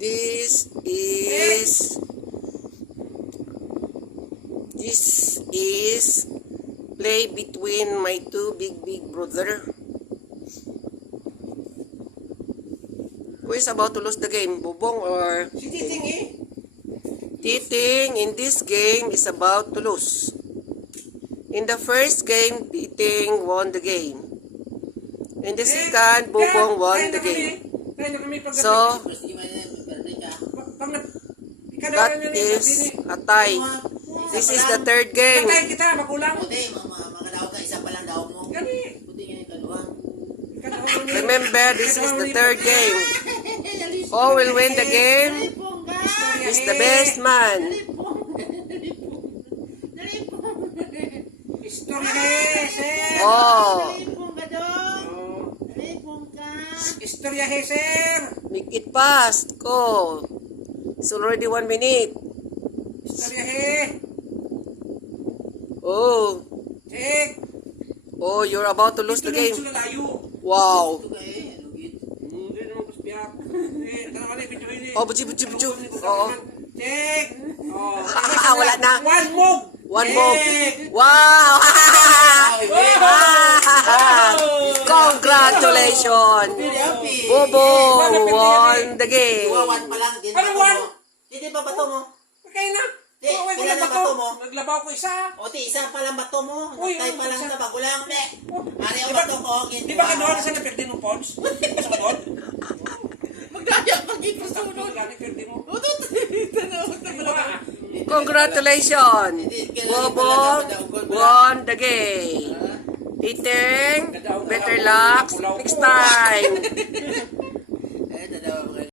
This is play between my two big brother. Who is about to lose the game, Bubong or Si Titing eh. Titing in this game is about to lose. In the first game, Titing won the game. In the second, Bubong won the game. So, that is a tie. This is the third game. Patay kita, magulang. Puti, mga daw ka, isa pa lang daw mo. Gani. Puti nga yung kaluha. Remember, this is the third game. Who will win the game is the best man. Istorya Heser. Oh, Istorya Heser. make it fast. Go. It's already 1 minute. Istorya He. Oh. Check. Oh, you're about to lose the game. Ito layo. Wow. Hindi naman kuspiyak. Tanawali, videoin eh. Oh, buji. Oo. Check. Oh. Wala na. One move. One move. Wow! Congratulations! Bobo won the game. One pa lang. Ano one? Hindi ba bato mo? Okay na. Di, Uy, kailan wala na bato mo? Naglabaw ko isa. O, ti, isa pa lang bato mo. Uy, Nagtay pa lang isa. sa bagulang. Ari, o Di ba- bato ko. Di ba kanuhan sa napirdi ng pons? Sa kanuhan? Magdaya pag ito Sa kanuhan, gani pirdi mo. Congratulations! Bobo won the game. Titing, better luck next time. Eh,